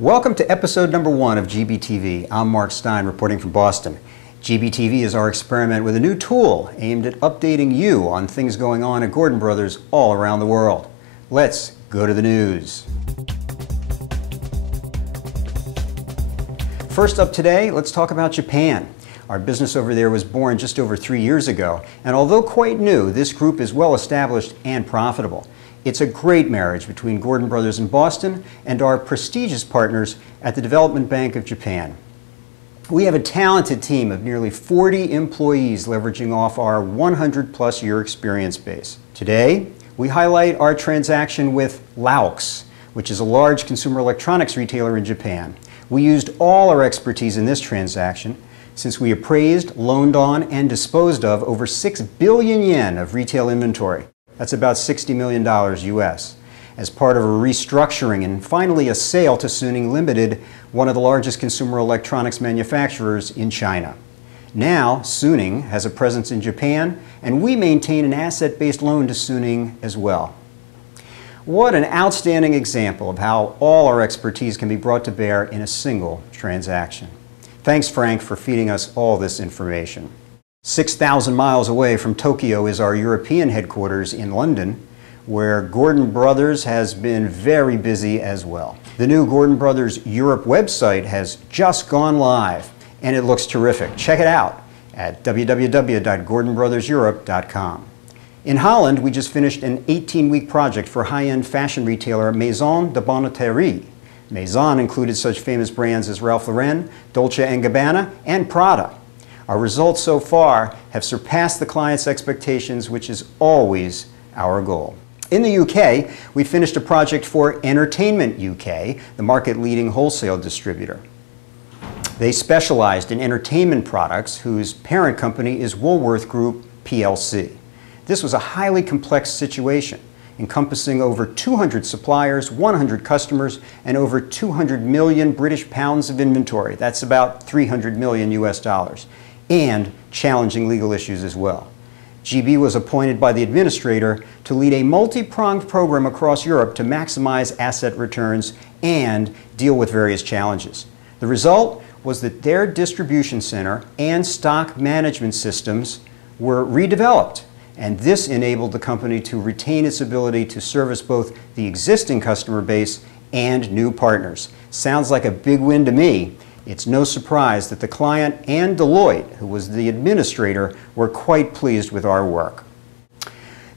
Welcome to episode number 1 of GBTV. I'm Mark Stein, reporting from Boston. GBTV is our experiment with a new tool aimed at updating you on things going on at Gordon Brothers all around the world. Let's go to the news. First up today, let's talk about Japan. Our business over there was born just over 3 years ago, and although quite new, this group is well established and profitable. It's a great marriage between Gordon Brothers in Boston and our prestigious partners at the Development Bank of Japan. We have a talented team of nearly 40 employees leveraging off our 100-plus year experience base. Today, we highlight our transaction with Laux, which is a large consumer electronics retailer in Japan. We used all our expertise in this transaction since we appraised, loaned on, and disposed of over 6 billion yen of retail inventory. That's about $60 million US, as part of a restructuring and finally a sale to Suning Limited, one of the largest consumer electronics manufacturers in China. Now, Suning has a presence in Japan, and we maintain an asset-based loan to Suning as well. What an outstanding example of how all our expertise can be brought to bear in a single transaction. Thanks, Frank, for feeding us all this information. 6,000 miles away from Tokyo is our European headquarters in London, where Gordon Brothers has been very busy as well. The new Gordon Brothers Europe website has just gone live, and it looks terrific. Check it out at www.gordonbrotherseurope.com. In Holland, we just finished an 18-week project for high-end fashion retailer Maison de Bonneterie. Maison included such famous brands as Ralph Lauren, Dolce & Gabbana, and Prada. Our results so far have surpassed the client's expectations, which is always our goal. In the UK, we finished a project for Entertainment UK, the market-leading wholesale distributor. They specialized in entertainment products whose parent company is Woolworth Group plc. This was a highly complex situation, encompassing over 200 suppliers, 100 customers, and over 200 million British pounds of inventory. That's about 300 million US dollars, and challenging legal issues as well. GB was appointed by the administrator to lead a multi-pronged program across Europe to maximize asset returns and deal with various challenges. The result was that their distribution center and stock management systems were redeveloped, and this enabled the company to retain its ability to service both the existing customer base and new partners. Sounds like a big win to me. It's no surprise that the client and Deloitte, who was the administrator, were quite pleased with our work.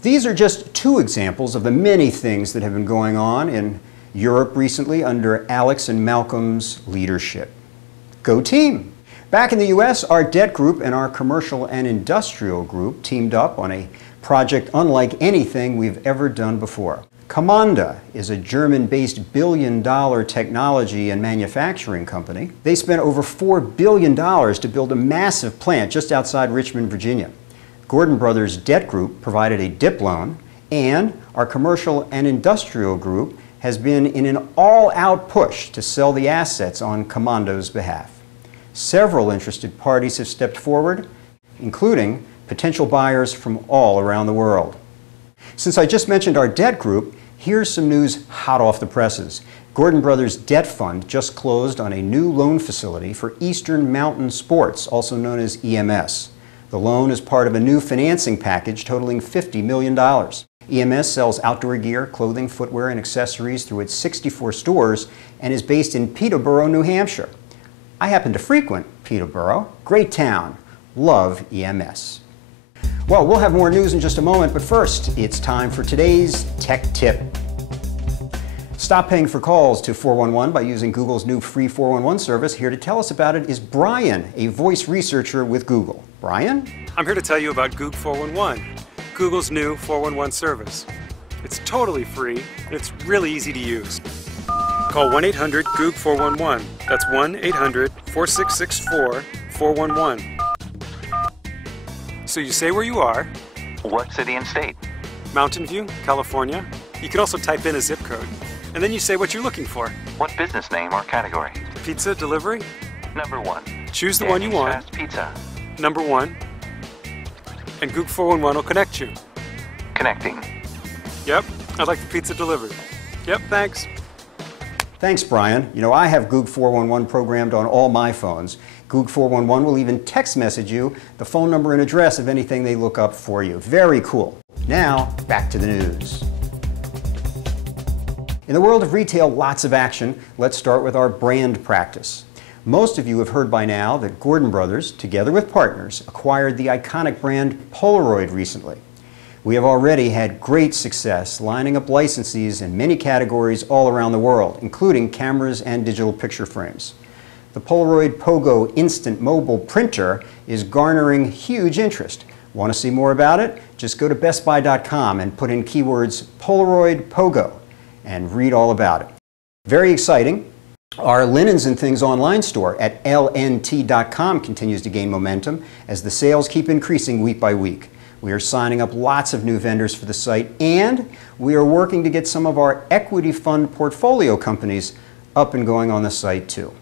These are just 2 examples of the many things that have been going on in Europe recently under Alex and Malcolm's leadership. Go team! Back in the US, our debt group and our commercial and industrial group teamed up on a project unlike anything we've ever done before. Commanda is a German-based billion-dollar technology and manufacturing company. They spent over $4 billion to build a massive plant just outside Richmond, Virginia. Gordon Brothers Debt Group provided a DIP loan, and our commercial and industrial group has been in an all-out push to sell the assets on Commando's behalf. Several interested parties have stepped forward, including potential buyers from all around the world. Since I just mentioned our debt group, here's some news hot off the presses. Gordon Brothers Debt Fund just closed on a new loan facility for Eastern Mountain Sports, also known as EMS. The loan is part of a new financing package totaling $50 million. EMS sells outdoor gear, clothing, footwear, and accessories through its 64 stores and is based in Peterborough, New Hampshire. I happen to frequent Peterborough. Great town. Love EMS. Well, we'll have more news in just a moment, but first, it's time for today's Tech Tip. Stop paying for calls to 411 by using Google's new free 411 service. Here to tell us about it is Brian, a voice researcher with Google. Brian? I'm here to tell you about Goog 411, Google's new 411 service. It's totally free, and it's really easy to use. Call 1-800-GOOG-411. That's 1-800-4664-411. So you say where you are. What city and state? Mountain View, California. You can also type in a zip code. And then you say what you're looking for. What business name or category? Pizza delivery. Number 1. Choose the one you want. Fast pizza. Number 1. And Goog 411 will connect you. Connecting. Yep, I'd like the pizza delivered. Yep, thanks. Thanks, Brian. You know, I have Goog 411 programmed on all my phones. Goog 411 will even text message you the phone number and address of anything they look up for you. Very cool. Now, back to the news. In the world of retail, lots of action. Let's start with our brand practice. Most of you have heard by now that Gordon Brothers, together with partners, acquired the iconic brand Polaroid recently. We have already had great success lining up licensees in many categories all around the world, including cameras and digital picture frames. The Polaroid Pogo Instant Mobile Printer is garnering huge interest. Want to see more about it? Just go to bestbuy.com and put in keywords Polaroid Pogo and read all about it. Very exciting. Our Linens and Things online store at lnt.com continues to gain momentum as the sales keep increasing week by week. We are signing up lots of new vendors for the site, and we are working to get some of our equity fund portfolio companies up and going on the site too.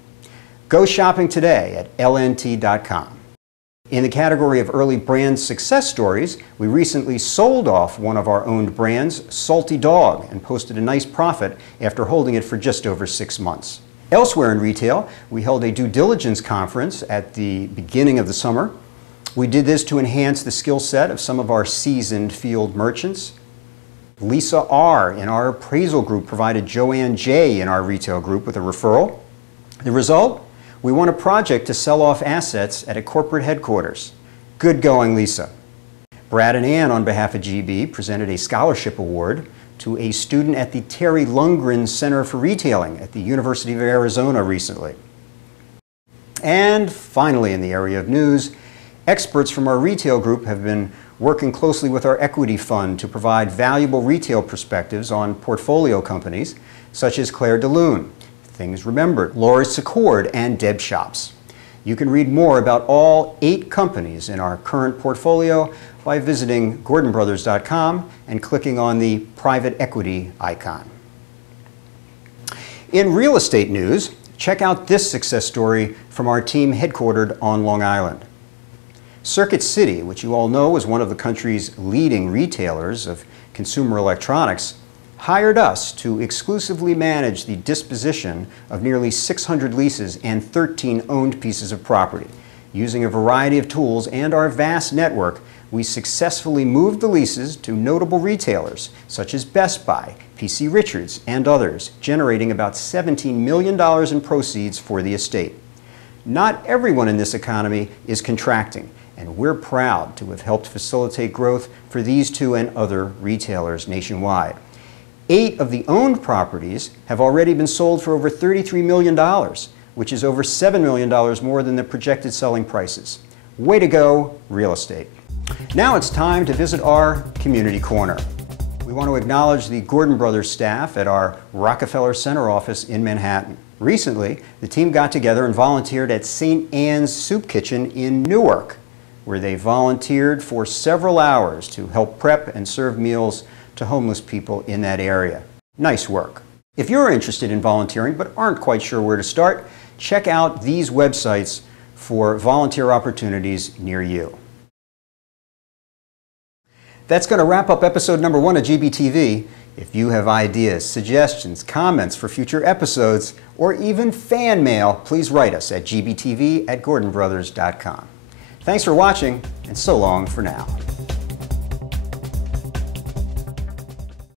Go shopping today at lnt.com. In the category of early brand success stories, we recently sold off one of our owned brands, Salty Dog, and posted a nice profit after holding it for just over 6 months. Elsewhere in retail, we held a due diligence conference at the beginning of the summer. We did this to enhance the skill set of some of our seasoned field merchants. Lisa R. in our appraisal group provided Joanne J. in our retail group with a referral. The result? We won a project to sell off assets at a corporate headquarters. Good going, Lisa. Brad and Ann, on behalf of GB, presented a scholarship award to a student at the Terry Lundgren Center for Retailing at the University of Arizona recently. And finally, in the area of news, experts from our retail group have been working closely with our equity fund to provide valuable retail perspectives on portfolio companies such as Claire de Lune, Things Remembered, Laura's Secord, and Deb Shops. You can read more about all 8 companies in our current portfolio by visiting gordonbrothers.com and clicking on the private equity icon. In real estate news, check out this success story from our team headquartered on Long Island. Circuit City, which you all know is one of the country's leading retailers of consumer electronics, hired us to exclusively manage the disposition of nearly 600 leases and 13 owned pieces of property. Using a variety of tools and our vast network, we successfully moved the leases to notable retailers such as Best Buy, PC Richards, and others, generating about $17 million in proceeds for the estate. Not everyone in this economy is contracting, and we're proud to have helped facilitate growth for these 2 and other retailers nationwide. 8 of the owned properties have already been sold for over $33 million, which is over $7 million more than the projected selling prices. Way to go, real estate. Now it's time to visit our Community Corner. We want to acknowledge the Gordon Brothers staff at our Rockefeller Center office in Manhattan. Recently, the team got together and volunteered at St. Anne's Soup Kitchen in Newark, where they volunteered for several hours to help prep and serve meals to homeless people in that area. Nice work. If you're interested in volunteering but aren't quite sure where to start, check out these websites for volunteer opportunities near you. That's going to wrap up episode number 1 of GBTV. If you have ideas, suggestions, comments for future episodes, or even fan mail, please write us at gbtv@gordonbrothers.com. Thanks for watching, and so long for now.